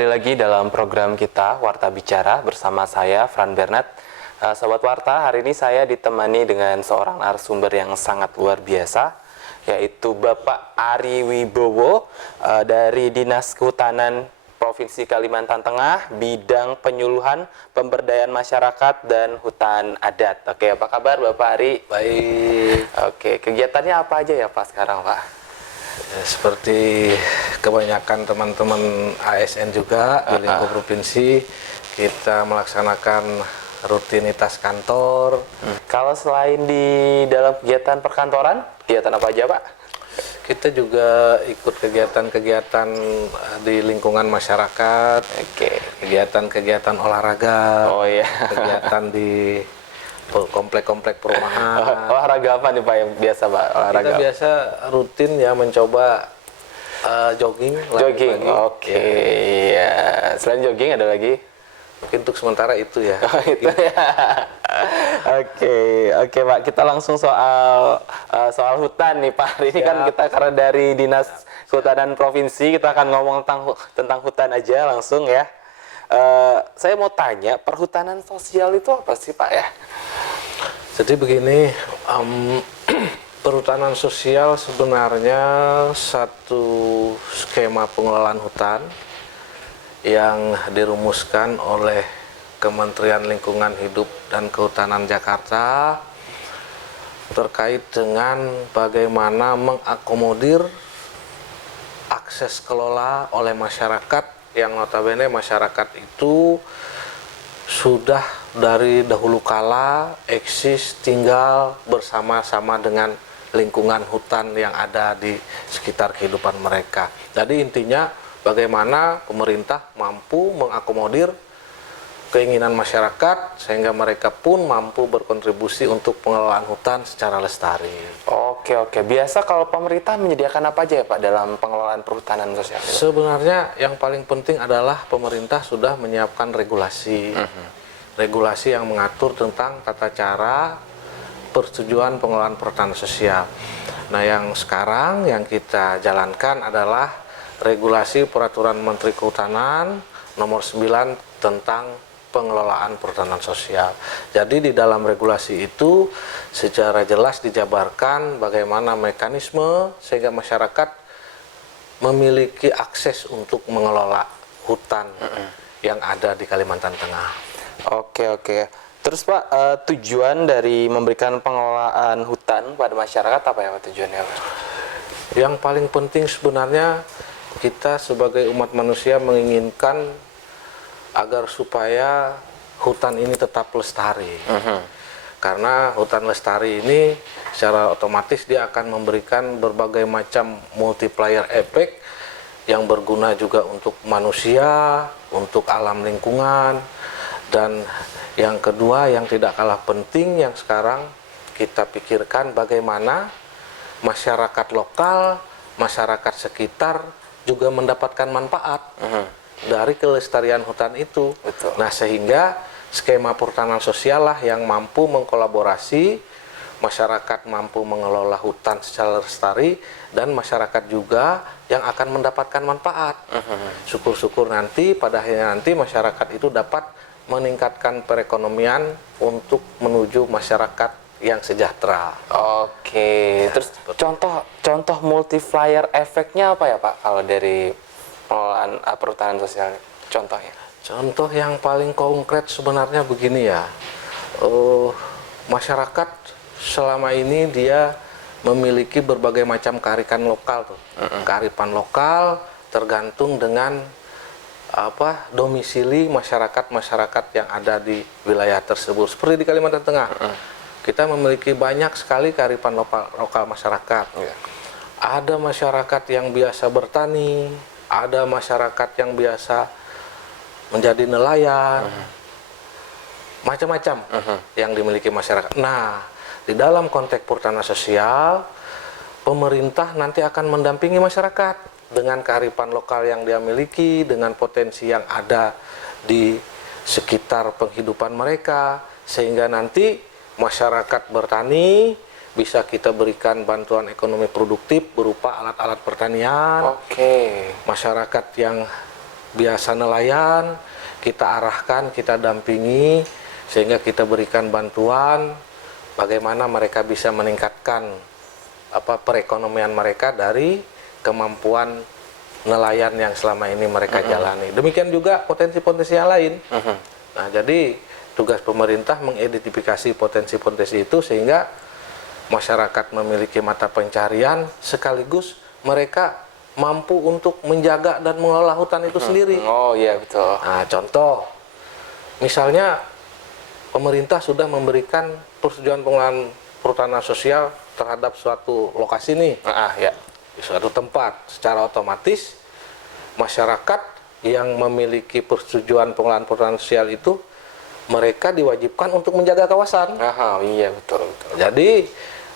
kembali lagi dalam program kita Warta Bicara bersama saya Fran Bernat. Sobat Warta, hari ini saya ditemani dengan seorang narasumber yang sangat luar biasa, yaitu Bapak Ari Wibowo dari Dinas Kehutanan Provinsi Kalimantan Tengah, bidang penyuluhan, pemberdayaan masyarakat dan hutan adat. Oke, apa kabar Bapak Ari? Baik. Oke, kegiatannya apa aja ya Pak sekarang Pak? Ya, seperti kebanyakan teman-teman ASN juga di lingkup provinsi, kita melaksanakan rutinitas kantor. Kalau selain di dalam kegiatan perkantoran, kegiatan apa aja Pak? Kita juga ikut kegiatan-kegiatan di lingkungan masyarakat, kegiatan-kegiatan olahraga, kegiatan di komplek-komplek perumahan. Olahraga apa nih Pak yang biasa Pak? Olahraga. Kita biasa rutin ya mencoba jogging. Jogging, oke. Ya. Selain jogging ada lagi? Mungkin untuk sementara itu ya. Itu ya. Oke Pak. Kita langsung soal hutan nih Pak. Hari ini kan kita karena dari Dinas Kehutanan Provinsi, kita akan ngomong tentang hutan aja langsung ya. Saya mau tanya, perhutanan sosial itu apa sih Pak ya? Jadi begini, perhutanan sosial sebenarnya satu skema pengelolaan hutan yang dirumuskan oleh Kementerian Lingkungan Hidup dan Kehutanan Jakarta terkait dengan bagaimana mengakomodir akses kelola oleh masyarakat, yang notabene masyarakat itu sudah dari dahulu kala eksis tinggal bersama-sama dengan lingkungan hutan yang ada di sekitar kehidupan mereka. Jadi intinya bagaimana pemerintah mampu mengakomodir keinginan masyarakat sehingga mereka pun mampu berkontribusi untuk pengelolaan hutan secara lestari. Oke. Biasa kalau pemerintah menyediakan apa aja ya Pak dalam pengelolaan perhutanan sosial? Sebenarnya yang paling penting adalah pemerintah sudah menyiapkan regulasi. Regulasi yang mengatur tentang tata cara persetujuan pengelolaan perhutanan sosial. Nah, yang sekarang yang kita jalankan adalah regulasi Peraturan Menteri Kehutanan nomor 9 tentang pengelolaan perhutanan sosial. Jadi di dalam regulasi itu secara jelas dijabarkan bagaimana mekanisme sehingga masyarakat memiliki akses untuk mengelola hutan yang ada di Kalimantan Tengah. Oke. Terus Pak, tujuan dari memberikan pengelolaan hutan pada masyarakat apa ya Pak tujuannya Pak? Yang paling penting sebenarnya kita sebagai umat manusia menginginkan agar supaya hutan ini tetap lestari. Karena hutan lestari ini secara otomatis dia akan memberikan berbagai macam multiplier effect yang berguna juga untuk manusia, untuk alam lingkungan, dan yang kedua yang tidak kalah penting yang sekarang kita pikirkan bagaimana masyarakat lokal, masyarakat sekitar juga mendapatkan manfaat dari kelestarian hutan itu. Betul. Nah, sehingga skema perhutanan sosial lah yang mampu mengkolaborasi, masyarakat mampu mengelola hutan secara lestari, dan masyarakat juga yang akan mendapatkan manfaat. Syukur-syukur nanti pada akhirnya nanti masyarakat itu dapat meningkatkan perekonomian untuk menuju masyarakat yang sejahtera. Oke. Terus contoh multiplier efeknya apa ya Pak kalau dari pengelolaan perhutanan sosial contohnya? Contoh yang paling konkret sebenarnya begini ya, masyarakat selama ini dia memiliki berbagai macam kearifan lokal tuh. Kearifan lokal tergantung dengan domisili masyarakat yang ada di wilayah tersebut. Seperti di Kalimantan Tengah, kita memiliki banyak sekali kearifan lokal masyarakat. Ada masyarakat yang biasa bertani, ada masyarakat yang biasa menjadi nelayan, macam-macam yang dimiliki masyarakat. Nah, di dalam konteks perhutanan sosial, pemerintah nanti akan mendampingi masyarakat dengan kearifan lokal yang dia miliki, dengan potensi yang ada di sekitar penghidupan mereka, sehingga nanti masyarakat bertani bisa kita berikan bantuan ekonomi produktif berupa alat-alat pertanian. Oke. Masyarakat yang biasa nelayan, kita arahkan, kita dampingi, sehingga kita berikan bantuan bagaimana mereka bisa meningkatkan perekonomian mereka dari kemampuan nelayan yang selama ini mereka jalani. Demikian juga potensi-potensi yang lain. Nah, jadi tugas pemerintah mengidentifikasi potensi-potensi itu sehingga masyarakat memiliki mata pencarian sekaligus mereka mampu untuk menjaga dan mengelola hutan itu sendiri. Oh iya betul. Nah, contoh, misalnya pemerintah sudah memberikan persetujuan pengelolaan perhutanan sosial terhadap suatu lokasi nih, Ya. di suatu tempat. Secara otomatis masyarakat yang memiliki persetujuan pengelolaan perhutanan sosial itu mereka diwajibkan untuk menjaga kawasan. Iya betul betul. Jadi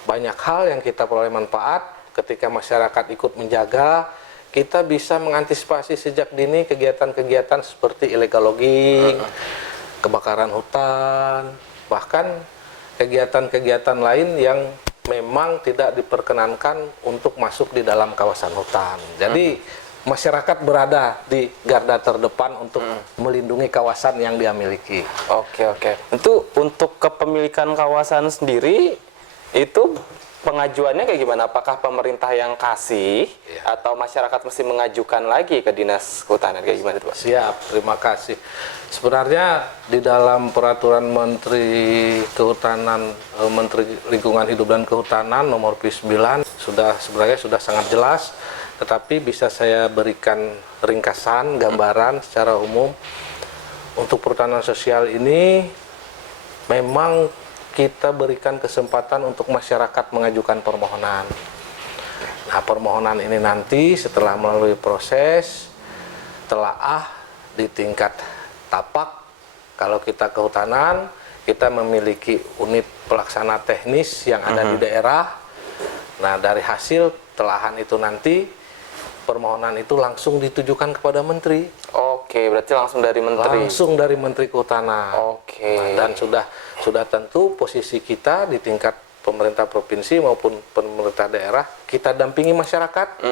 banyak hal yang kita peroleh manfaat ketika masyarakat ikut menjaga. Kita bisa mengantisipasi sejak dini kegiatan-kegiatan seperti illegal logging, kebakaran hutan, bahkan kegiatan-kegiatan lain yang memang tidak diperkenankan untuk masuk di dalam kawasan hutan. Jadi masyarakat berada di garda terdepan untuk melindungi kawasan yang dia miliki. Oke. Itu untuk kepemilikan kawasan sendiri itu pengajuannya kayak gimana? Apakah pemerintah yang kasih atau masyarakat mesti mengajukan lagi ke Dinas Kehutanan kayak gimana itu, Pak? Siap, terima kasih. Sebenarnya di dalam peraturan Menteri Kehutanan, Menteri Lingkungan Hidup dan Kehutanan nomor P9 sebenarnya sudah sangat jelas, tetapi bisa saya berikan ringkasan, gambaran secara umum. Untuk perhutanan sosial ini memang kita berikan kesempatan untuk masyarakat mengajukan permohonan. Nah, permohonan ini nanti setelah melalui proses telaah di tingkat tapak, kalau kita kehutanan, kita memiliki unit pelaksana teknis yang ada di daerah. Nah, dari hasil telaahan itu nanti permohonan itu langsung ditujukan kepada menteri. Oke, berarti langsung dari menteri. Langsung dari Menteri Kehutanan. Oke. Nah, dan sudah tentu posisi kita di tingkat pemerintah provinsi maupun pemerintah daerah, kita dampingi masyarakat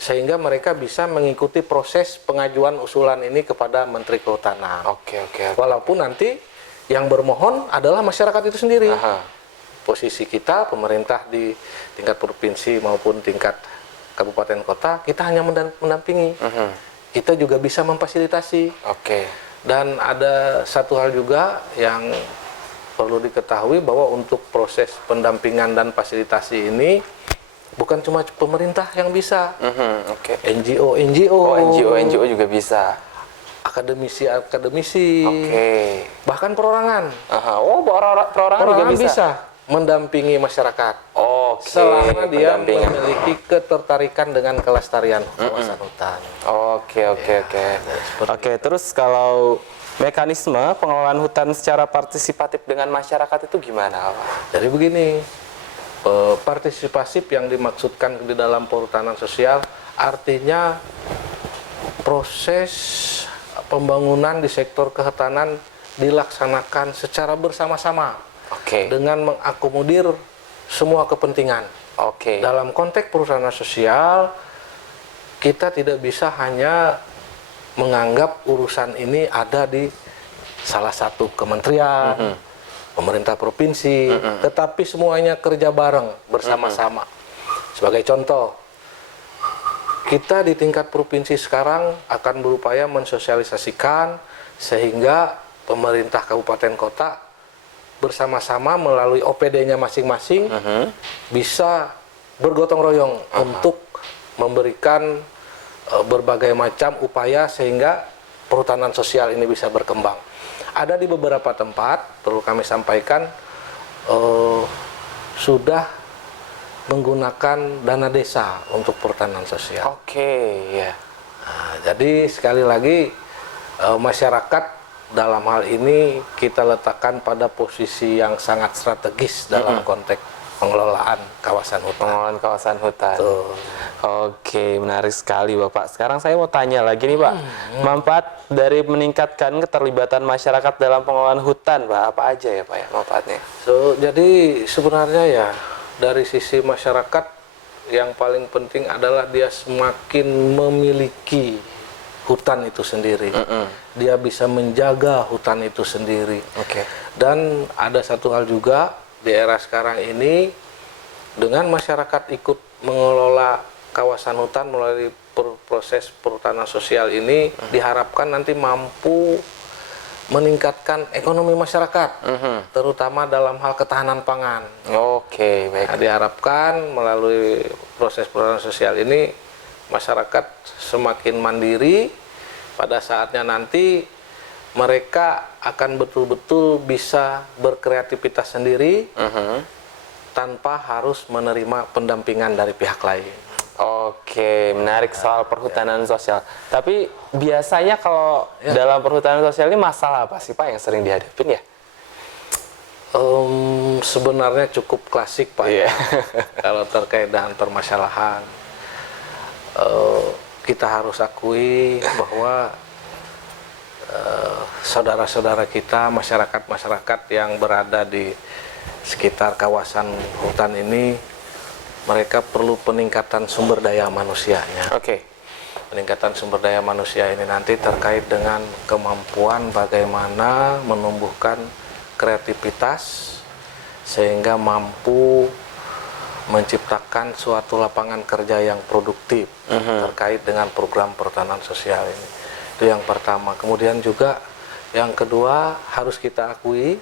sehingga mereka bisa mengikuti proses pengajuan usulan ini kepada Menteri Kehutanan. Oke. Walaupun nanti yang bermohon adalah masyarakat itu sendiri. Posisi kita pemerintah di tingkat provinsi maupun tingkat kabupaten kota, kita hanya mendampingi. Kita juga bisa memfasilitasi. Oke. Dan ada satu hal juga yang perlu diketahui bahwa untuk proses pendampingan dan fasilitasi ini bukan cuma pemerintah yang bisa. Oke. NGO NGO juga bisa. akademisi, Oke. bahkan perorangan. Perorangan juga bisa. Mendampingi masyarakat. Oke. Selama dia pendampingan. memiliki ketertarikan dengan kelestarian kawasan hutan. Oke. Oke, terus kalau mekanisme pengelolaan hutan secara partisipatif dengan masyarakat itu gimana, Pak? Jadi begini, partisipasif yang dimaksudkan di dalam perhutanan sosial artinya proses pembangunan di sektor kehutanan dilaksanakan secara bersama-sama. Oke. Dengan mengakomodir semua kepentingan. Oke. Dalam konteks perhutanan sosial, kita tidak bisa hanya menganggap urusan ini ada di salah satu kementerian, pemerintah provinsi, tetapi semuanya kerja bareng bersama-sama. Sebagai contoh, kita di tingkat provinsi sekarang akan berupaya mensosialisasikan sehingga pemerintah kabupaten kota bersama-sama melalui OPD-nya masing-masing bisa bergotong royong untuk memberikan berbagai macam upaya sehingga perhutanan sosial ini bisa berkembang. Ada di beberapa tempat, perlu kami sampaikan, sudah menggunakan dana desa untuk perhutanan sosial. Oke, ya. Nah, jadi sekali lagi masyarakat dalam hal ini kita letakkan pada posisi yang sangat strategis dalam konteks pengelolaan kawasan hutan. Pengelolaan kawasan hutan. Tuh. Oke, menarik sekali Bapak. Sekarang saya mau tanya lagi nih Pak, manfaat dari meningkatkan keterlibatan masyarakat dalam pengelolaan hutan, Pak, apa aja ya Pak ya manfaatnya? Jadi sebenarnya ya dari sisi masyarakat yang paling penting adalah dia semakin memiliki hutan itu sendiri. Dia bisa menjaga hutan itu sendiri. Oke. Dan ada satu hal juga di era sekarang ini, dengan masyarakat ikut mengelola kawasan hutan melalui proses perhutanan sosial ini, diharapkan nanti mampu meningkatkan ekonomi masyarakat, terutama dalam hal ketahanan pangan. Oke, baik. Nah, diharapkan melalui proses perhutanan sosial ini masyarakat semakin mandiri, pada saatnya nanti mereka akan betul-betul bisa berkreativitas sendiri tanpa harus menerima pendampingan dari pihak lain. Oke, menarik soal perhutanan sosial. Tapi biasanya kalau dalam perhutanan sosial ini masalah apa sih Pak yang sering dihadapin ya? Sebenarnya cukup klasik Pak Iya. ya. Kalau terkait dengan permasalahan, kita harus akui bahwa saudara-saudara kita, masyarakat-masyarakat yang berada di sekitar kawasan hutan ini, mereka perlu peningkatan sumber daya manusianya. Oke. Peningkatan sumber daya manusia ini nanti terkait dengan kemampuan bagaimana menumbuhkan kreativitas sehingga mampu menciptakan suatu lapangan kerja yang produktif terkait dengan program perhutanan sosial ini. Itu yang pertama. Kemudian juga yang kedua, harus kita akui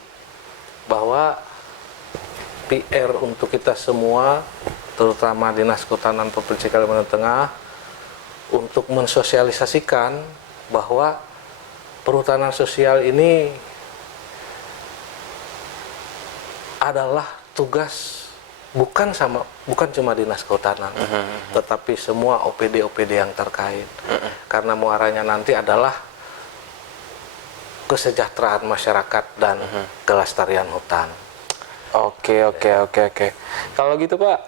bahwa PR untuk kita semua, terutama Dinas Kehutanan Provinsi Kalimantan Tengah, untuk mensosialisasikan bahwa perhutanan sosial ini adalah tugas bukan cuma Dinas Kehutanan, tetapi semua OPD-OPD yang terkait. Karena muaranya nanti adalah kesejahteraan masyarakat dan kelestarian hutan. Oke. Kalau gitu Pak,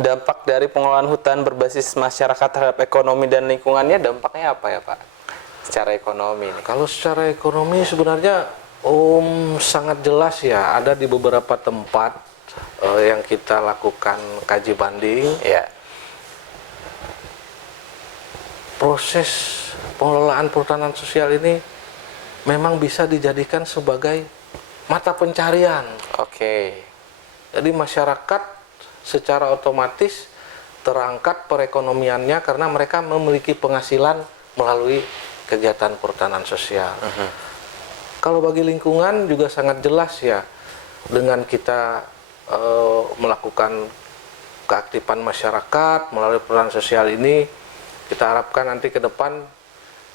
dampak dari pengelolaan hutan berbasis masyarakat terhadap ekonomi dan lingkungannya dampaknya apa ya Pak? Secara ekonomi nih. Kalau secara ekonomi sebenarnya sangat jelas ya, ada di beberapa tempat yang kita lakukan kaji banding. Ya. Proses pengelolaan perhutanan sosial ini memang bisa dijadikan sebagai mata pencarian. Oke. Jadi masyarakat secara otomatis terangkat perekonomiannya karena mereka memiliki penghasilan melalui kegiatan perhutanan sosial. Kalau bagi lingkungan juga sangat jelas ya, dengan kita melakukan keaktifan masyarakat melalui perhutanan sosial ini, kita harapkan nanti ke depan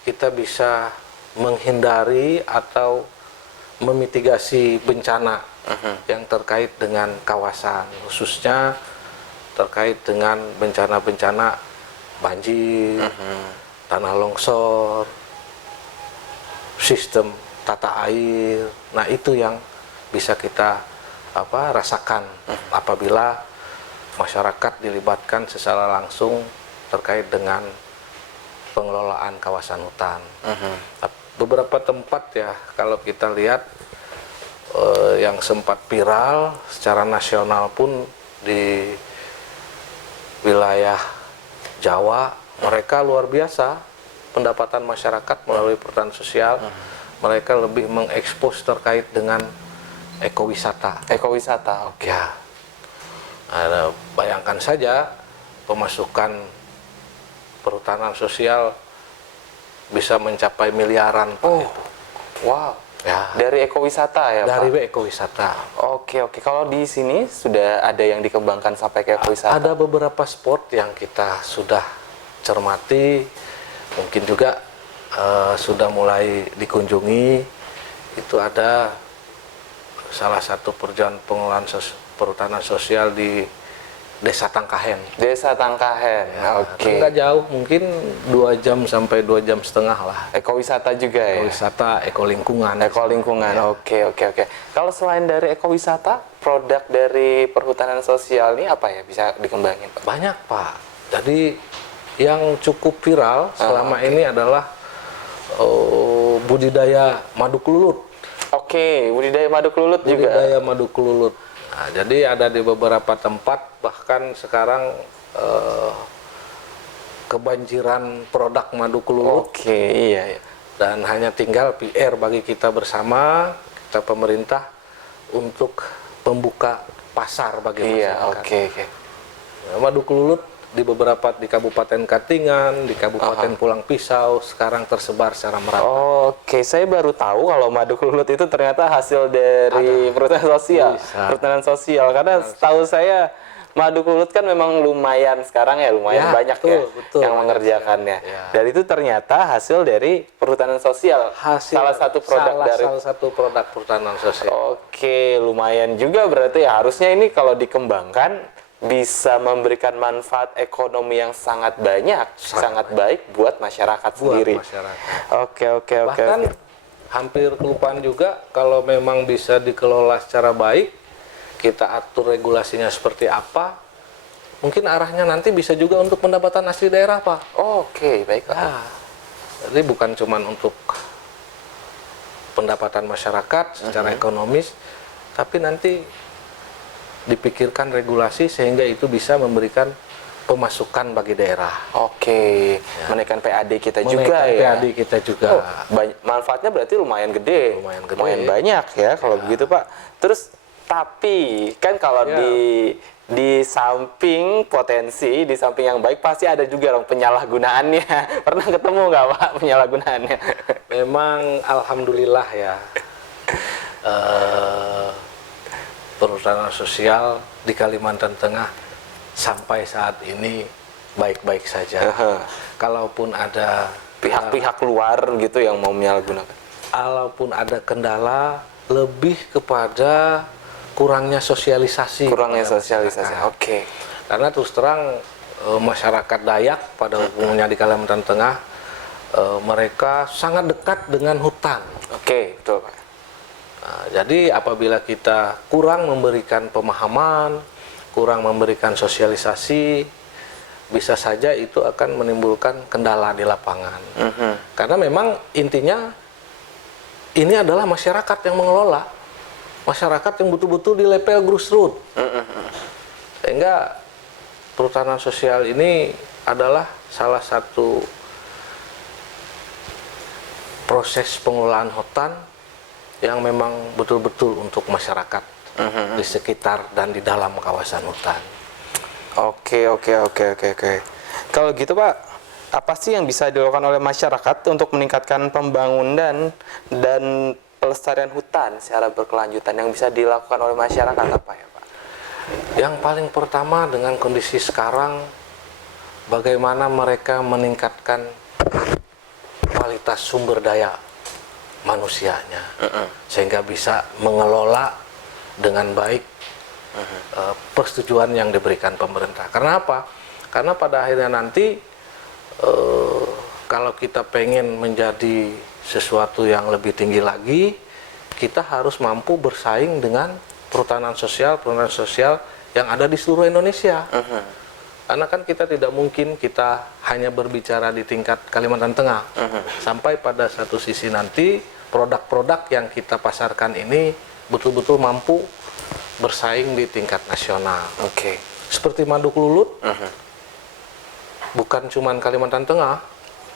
kita bisa menghindari atau memitigasi bencana yang terkait dengan kawasan, khususnya terkait dengan bencana-bencana banjir, tanah longsor, sistem tata air. Nah, itu yang bisa kita rasakan apabila masyarakat dilibatkan secara langsung terkait dengan pengelolaan kawasan hutan. Beberapa tempat ya, kalau kita lihat yang sempat viral secara nasional pun di wilayah Jawa, mereka luar biasa pendapatan masyarakat melalui perhutanan sosial. Mereka lebih mengekspos terkait dengan ekowisata. Ekowisata, oke. Ya, bayangkan saja pemasukan perhutanan sosial bisa mencapai miliaran Pak. Itu. Wow. Ya, Dari ekowisata ya dari Pak? ekowisata. Oke. Kalau di sini sudah ada yang dikembangkan sampai ke ekowisata? Ada beberapa spot yang kita sudah cermati, mungkin juga sudah mulai dikunjungi. Itu ada salah satu pengelolaan perhutanan sosial di Desa Tangkahen. Desa Tangkahen, oke. Nggak jauh, mungkin 2 jam sampai 2 jam setengah lah. Ekowisata juga ya? Ekowisata, ekolingkungan. Ekolingkungan, oke. Kalau selain dari ekowisata, produk dari perhutanan sosial ini apa ya bisa dikembangin Pak? Banyak Pak. Jadi yang cukup viral selama ini adalah budidaya madu kelulut. Oke, budidaya madu kelulut juga. Budidaya madu kelulut. Nah, jadi ada di beberapa tempat, bahkan sekarang kebanjiran produk madu kelulut. Oke, iya, iya. Dan hanya tinggal PR bagi kita bersama, kita pemerintah, untuk membuka pasar bagi Iya, masyarakat. oke, oke. Madu kelulut di beberapa di Kabupaten Katingan, di Kabupaten Pulang Pisau sekarang tersebar secara merata. Oke, saya baru tahu kalau madu kelulut itu ternyata hasil dari perhutanan sosial. Bisa. Perhutanan sosial, karena setahu saya madu kelulut kan memang lumayan sekarang ya, lumayan Ya, banyak betul, ya betul, yang banyak mengerjakannya. sekali. Ya. Dan itu ternyata hasil dari perhutanan sosial. Salah satu produk dari. salah satu produk perhutanan sosial. Oke, lumayan juga berarti ya. Harusnya ini kalau dikembangkan bisa memberikan manfaat ekonomi yang sangat banyak, sangat baik buat masyarakat Buat sendiri. masyarakat. Oke, oke, oke. Bahkan oke. hampir kelupaan juga kalau memang bisa dikelola secara baik, kita atur regulasinya seperti apa, mungkin arahnya nanti bisa juga untuk pendapatan asli daerah, Pak. Oke, baiklah. Nah, jadi bukan cuma untuk pendapatan masyarakat secara ekonomis, tapi nanti dipikirkan regulasi sehingga itu bisa memberikan pemasukan bagi daerah. Oke, menaikkan PAD kita juga Menaikkan ya. PAD kita juga. Oh, manfaatnya berarti lumayan gede. Lumayan gede. Lumayan banyak ya kalau begitu, Pak. Terus tapi kan kalau Ya. di samping potensi, di samping yang baik pasti ada juga dong penyalahgunaannya. Pernah ketemu nggak, Pak, penyalahgunaannya? Memang alhamdulillah ya, perhutanan sosial di Kalimantan Tengah sampai saat ini baik-baik saja. Kalaupun ada Pihak-pihak luar gitu yang mau menyalahgunakan. kalaupun ada kendala, lebih kepada kurangnya sosialisasi. Kurangnya kepada sosialisasi. masyarakat. Oke. Karena terus terang masyarakat Dayak pada umumnya di Kalimantan Tengah, mereka sangat dekat dengan hutan. Oke, betul, Pak. Nah, jadi apabila kita kurang memberikan pemahaman, kurang memberikan sosialisasi, bisa saja itu akan menimbulkan kendala di lapangan. Karena memang intinya ini adalah masyarakat yang mengelola, masyarakat yang betul-betul di level grassroots. Sehingga perhutanan sosial ini adalah salah satu proses pengelolaan hutan yang memang betul-betul untuk masyarakat di sekitar dan di dalam kawasan hutan. Oke. Kalau gitu, Pak, apa sih yang bisa dilakukan oleh masyarakat untuk meningkatkan pembangunan dan pelestarian hutan secara berkelanjutan yang bisa dilakukan oleh masyarakat apa ya, Pak? Yang paling pertama dengan kondisi sekarang, bagaimana mereka meningkatkan kualitas sumber daya manusianya, sehingga bisa mengelola dengan baik persetujuan yang diberikan pemerintah. Karena apa? Karena pada akhirnya nanti kalau kita pengen menjadi sesuatu yang lebih tinggi lagi, kita harus mampu bersaing dengan perhutanan sosial yang ada di seluruh Indonesia. Karena kan kita tidak mungkin kita hanya berbicara di tingkat Kalimantan Tengah. Sampai pada satu sisi nanti produk-produk yang kita pasarkan ini betul-betul mampu bersaing di tingkat nasional. Oke. Seperti madu kelulut, bukan cuma Kalimantan Tengah,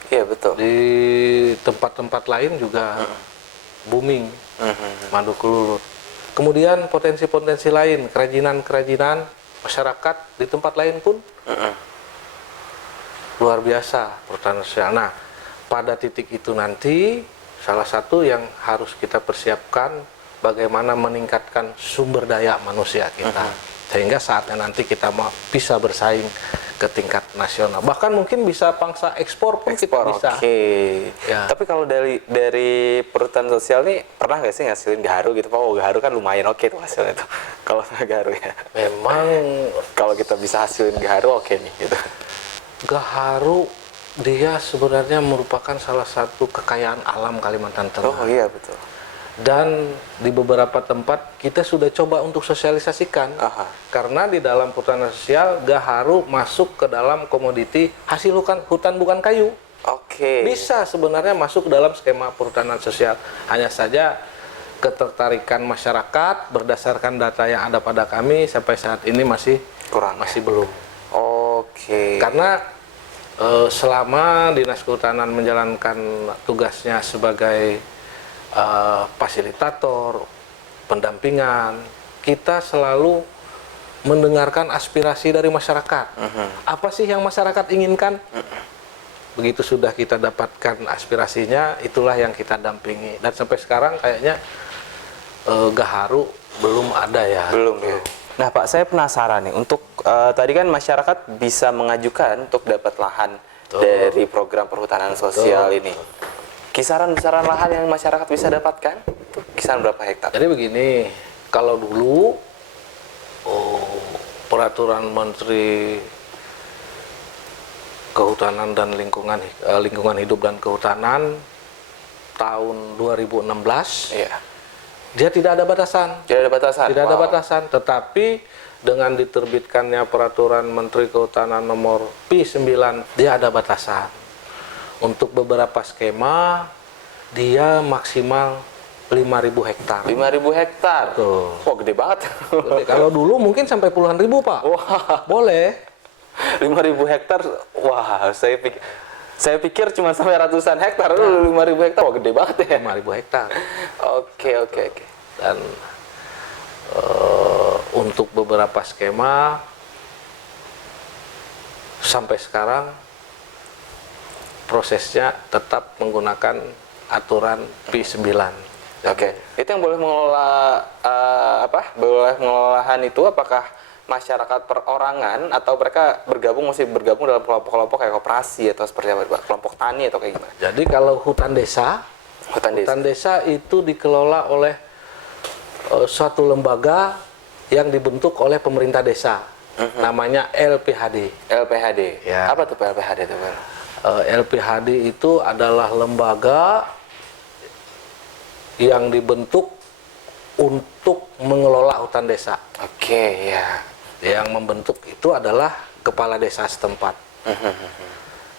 Iya, betul. di tempat-tempat lain juga booming madu kelulut. Kemudian potensi-potensi lain, kerajinan-kerajinan masyarakat di tempat lain pun luar biasa perhutanan sosial. Nah, pada titik itu nanti salah satu yang harus kita persiapkan bagaimana meningkatkan sumber daya manusia kita, sehingga saatnya nanti kita bisa bersaing ke tingkat nasional. Bahkan mungkin bisa pangsa ekspor pun kita bisa. Oke. Ya. Tapi kalau dari perhutanan sosial nih pernah nggak sih ngasilin gaharu gitu, Pak? Oh, gaharu kan lumayan oke tuh hasilnya tuh. Kalau gaharu ya. Memang Kalau kita bisa hasilin gaharu oke nih gitu. gaharu dia sebenarnya merupakan salah satu kekayaan alam Kalimantan Tengah. Oh iya, betul. Dan di beberapa tempat kita sudah coba untuk sosialisasikan. Karena di dalam perhutanan sosial gaharu masuk ke dalam komoditi hasil hutan bukan kayu. Oke. Bisa sebenarnya masuk dalam skema perhutanan sosial. Hanya saja ketertarikan masyarakat berdasarkan data yang ada pada kami sampai saat ini masih Kurang. belum. Oke. Karena Selama Dinas Kehutanan menjalankan tugasnya sebagai fasilitator, pendampingan, kita selalu mendengarkan aspirasi dari masyarakat. Apa sih yang masyarakat inginkan? Begitu sudah kita dapatkan aspirasinya, itulah yang kita dampingi. Dan sampai sekarang kayaknya gaharu belum ada ya. Belum ya. Nah Pak, saya penasaran nih, untuk tadi kan masyarakat bisa mengajukan untuk dapat lahan dari program perhutanan sosial ini. Kisaran besaran lahan yang masyarakat bisa dapatkan, itu kisaran berapa hektar? Jadi begini, kalau dulu peraturan Menteri Kehutanan dan Lingkungan Hidup dan Kehutanan tahun 2016, Iya. dia tidak ada batasan. Tidak ada batasan? Tidak ada batasan, tetapi dengan diterbitkannya peraturan Menteri Kehutanan nomor P9, dia ada batasan. Untuk beberapa skema, dia maksimal 5.000 hektar. 5.000 hektar? Tuh. Wah, gede banget. Kalau dulu mungkin sampai puluhan ribu, Pak. Wah, Boleh. 5.000 hektar, wah, saya pikir cuma sampai ratusan hektar, 5.000 hektar, wah gede banget ya. 5.000 hektar. Oke. Dan untuk beberapa skema sampai sekarang prosesnya tetap menggunakan aturan P9. Oke, itu yang boleh mengelola boleh mengelola lahan itu apakah masyarakat perorangan atau mereka mesti bergabung dalam kelompok-kelompok kayak koperasi atau seperti apa, Pak? Kelompok tani atau kayak gimana? Jadi kalau hutan desa itu dikelola oleh suatu lembaga yang dibentuk oleh pemerintah desa, namanya LPHD. LPHD. Ya. Apa tuh Pak LPHD itu, Pak? LPHD itu adalah lembaga yang dibentuk untuk mengelola hutan desa. Oke, ya. Yang membentuk itu adalah kepala desa setempat.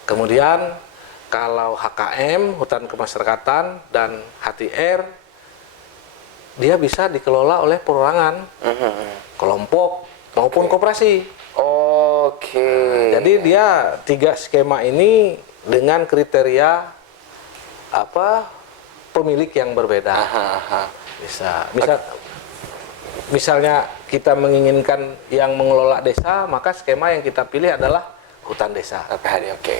Kemudian kalau HKM, hutan kemasyarakatan, dan HTR, dia bisa dikelola oleh perorangan, kelompok maupun koperasi. Oke. Jadi dia 3 skema ini dengan kriteria pemilik yang berbeda. Misalnya kita menginginkan yang mengelola desa, maka skema yang kita pilih adalah hutan desa. LPHD, oke.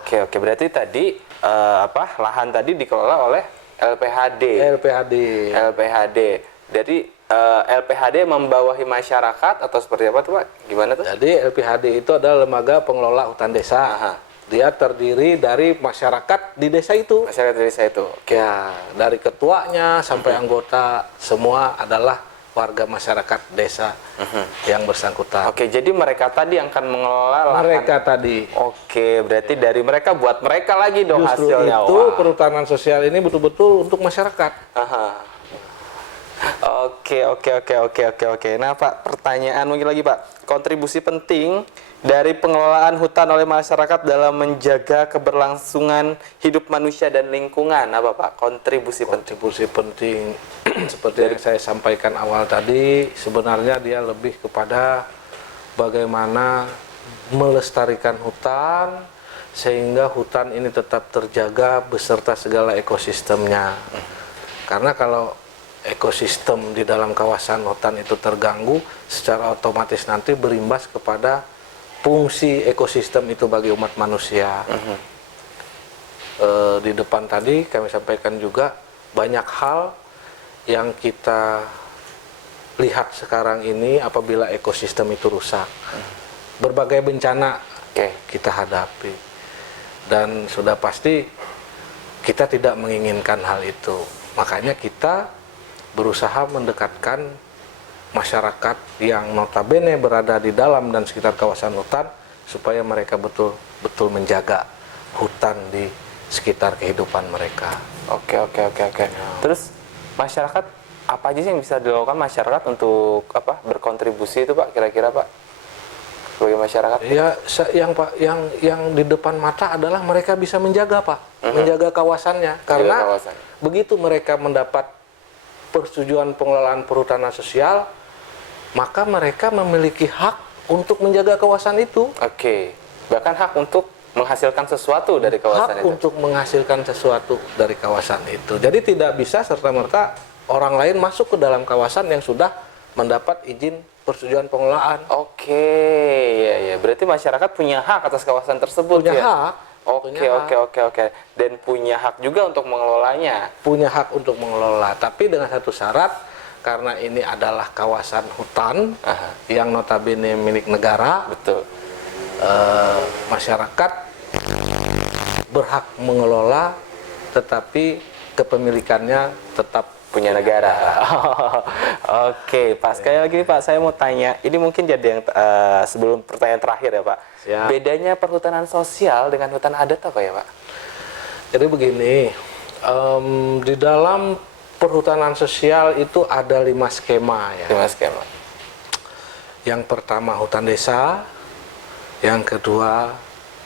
Oke. Berarti tadi lahan tadi dikelola oleh LPHD. LPHD. Jadi LPHD membawahi masyarakat atau seperti apa tuh Pak? Gimana tuh? Jadi LPHD itu adalah lembaga pengelola hutan desa. Dia terdiri dari masyarakat di desa itu. Masyarakat di desa itu. Oke. Ya, dari ketuanya sampai anggota semua adalah warga masyarakat desa yang bersangkutan. Oke, jadi mereka tadi yang akan mengelola lahan. Mereka tadi. Oke, berarti dari mereka buat mereka lagi dong Justru hasilnya. itu perhutanan sosial ini betul-betul untuk masyarakat. Oke. Nah Pak, pertanyaan mungkin lagi Pak. Kontribusi penting dari pengelolaan hutan oleh masyarakat dalam menjaga keberlangsungan hidup manusia dan lingkungan. Apa Pak? Kontribusi penting seperti yang saya sampaikan awal tadi, sebenarnya dia lebih kepada bagaimana melestarikan hutan sehingga hutan ini tetap terjaga beserta segala ekosistemnya. Karena kalau ekosistem di dalam kawasan hutan itu terganggu, secara otomatis nanti berimbas kepada fungsi ekosistem itu bagi umat manusia. Di depan tadi kami sampaikan juga banyak hal yang kita lihat sekarang ini apabila ekosistem itu rusak. Berbagai bencana kita hadapi. Dan sudah pasti kita tidak menginginkan hal itu. Makanya kita berusaha mendekatkan masyarakat yang notabene berada di dalam dan sekitar kawasan hutan supaya mereka betul-betul menjaga hutan di sekitar kehidupan mereka. Oke. Terus masyarakat apa aja sih yang bisa dilakukan masyarakat untuk berkontribusi itu Pak kira-kira Pak sebagai masyarakat? Ya, yang di depan mata adalah mereka bisa menjaga Pak, menjaga kawasannya karena begitu mereka mendapat persetujuan pengelolaan perhutanan sosial, maka mereka memiliki hak untuk menjaga kawasan itu. Oke. Bahkan hak untuk menghasilkan sesuatu dari kawasan hak itu. untuk menghasilkan sesuatu dari kawasan itu. Jadi tidak bisa serta-merta orang lain masuk ke dalam kawasan yang sudah mendapat izin persetujuan pengelolaan. Oke, ya ya. Berarti masyarakat punya hak atas kawasan tersebut Punya ya? hak. Oke, punya hak. oke. Dan punya hak juga untuk mengelolanya. Punya hak untuk mengelola, tapi dengan satu syarat, karena ini adalah kawasan hutan yang notabene milik negara. Betul. Masyarakat berhak mengelola, tetapi kepemilikannya tetap Punya negara. Oke, Pak. Sekali lagi nih, Pak, saya mau tanya. Ini mungkin jadi yang sebelum pertanyaan terakhir ya, Pak. Siap. Bedanya perhutanan sosial dengan hutan adat apa ya, Pak? Jadi begini, di dalam perhutanan sosial itu ada 5 skema ya. Gimana skema? Yang pertama hutan desa, yang kedua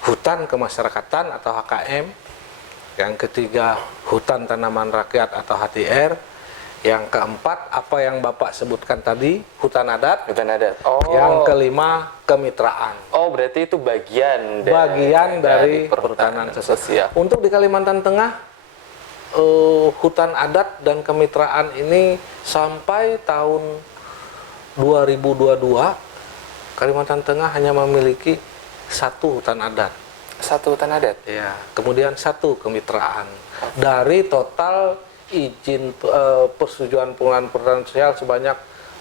hutan kemasyarakatan atau HKM, yang ketiga hutan tanaman rakyat atau HTR, yang keempat apa yang Bapak sebutkan tadi, hutan adat, Hutan adat. Oh. yang kelima kemitraan. Oh, berarti itu bagian Dari perhutanan sosial. Untuk di Kalimantan Tengah, hutan adat dan kemitraan ini sampai tahun 2022 Kalimantan Tengah hanya memiliki 1 hutan adat. 1 hutan adat. Ya, kemudian 1 kemitraan. Dari total izin persetujuan pengelolaan perhutanan sosial sebanyak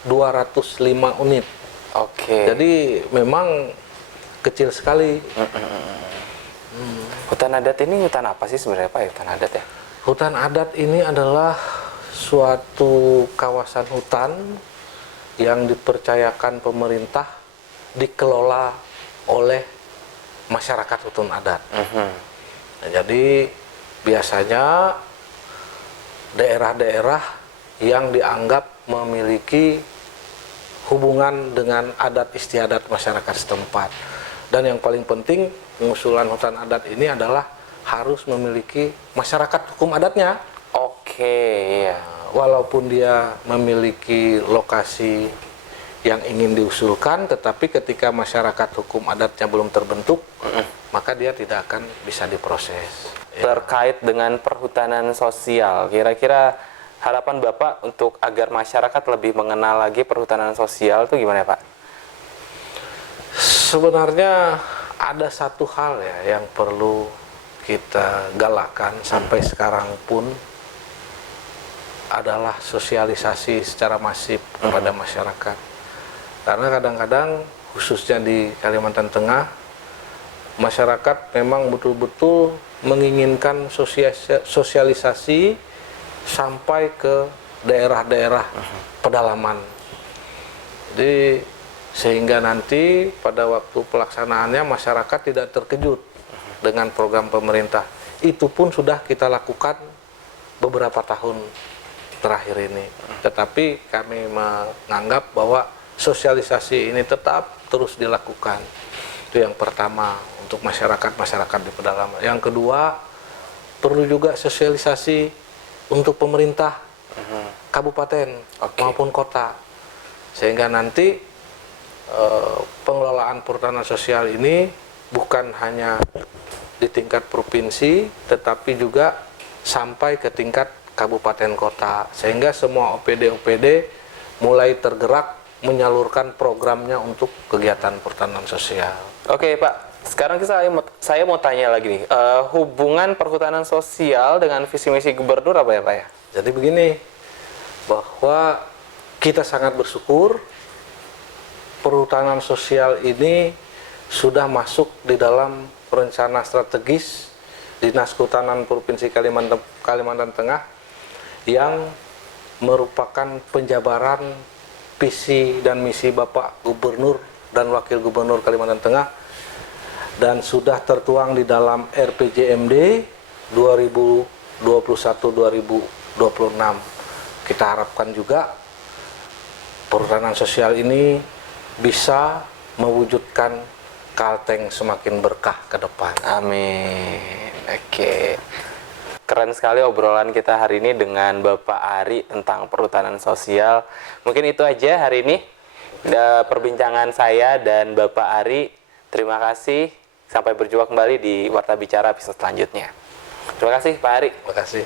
205 unit. Oke. Jadi memang kecil sekali. Hutan adat ini hutan apa sih sebenarnya, Pak? Hutan adat ya? Hutan adat ini adalah suatu kawasan hutan yang dipercayakan pemerintah dikelola oleh masyarakat hutan adat. Nah, jadi biasanya daerah-daerah yang dianggap memiliki hubungan dengan adat istiadat masyarakat setempat. Dan yang paling penting, pengusulan hutan adat ini adalah harus memiliki masyarakat hukum adatnya. Oke, iya. Walaupun dia memiliki lokasi yang ingin diusulkan, tetapi ketika masyarakat hukum adatnya belum terbentuk, maka dia tidak akan bisa diproses. Terkait dengan perhutanan sosial, kira-kira harapan Bapak untuk agar masyarakat lebih mengenal lagi perhutanan sosial itu gimana, Pak? Sebenarnya ada satu hal ya yang perlu kita galakkan sampai sekarang pun, adalah sosialisasi secara masif kepada masyarakat. Karena kadang-kadang khususnya di Kalimantan Tengah, masyarakat memang betul-betul menginginkan sosialisasi sampai ke daerah-daerah pedalaman. Jadi sehingga nanti pada waktu pelaksanaannya masyarakat tidak terkejut dengan program pemerintah. Itu pun sudah kita lakukan beberapa tahun terakhir ini. Tetapi kami menganggap bahwa sosialisasi ini tetap terus dilakukan. Itu yang pertama untuk masyarakat di pedalaman. Yang kedua, perlu juga sosialisasi untuk pemerintah kabupaten maupun kota, sehingga nanti pengelolaan perhutanan sosial ini bukan hanya di tingkat provinsi, tetapi juga sampai ke tingkat kabupaten kota, sehingga semua OPD mulai tergerak menyalurkan programnya untuk kegiatan perhutanan sosial. Oke, Pak. Sekarang saya mau tanya lagi nih, hubungan perhutanan sosial dengan visi misi gubernur apa ya, Pak ya? Jadi begini, bahwa kita sangat bersyukur perhutanan sosial ini sudah masuk di dalam rencana strategis Dinas Kehutanan Provinsi Kalimantan Tengah yang merupakan penjabaran visi dan misi Bapak Gubernur dan Wakil Gubernur Kalimantan Tengah, dan sudah tertuang di dalam RPJMD 2021-2026. Kita harapkan juga perhutanan sosial ini bisa mewujudkan Kalteng semakin berkah ke depan. Amin. Oke. Keren sekali obrolan kita hari ini dengan Bapak Ari tentang perhutanan sosial. Mungkin itu aja hari ini perbincangan saya dan Bapak Ari. Terima kasih. Sampai berjumpa kembali di Warta Bicara episode selanjutnya. Terima kasih Pak Ari. Terima kasih.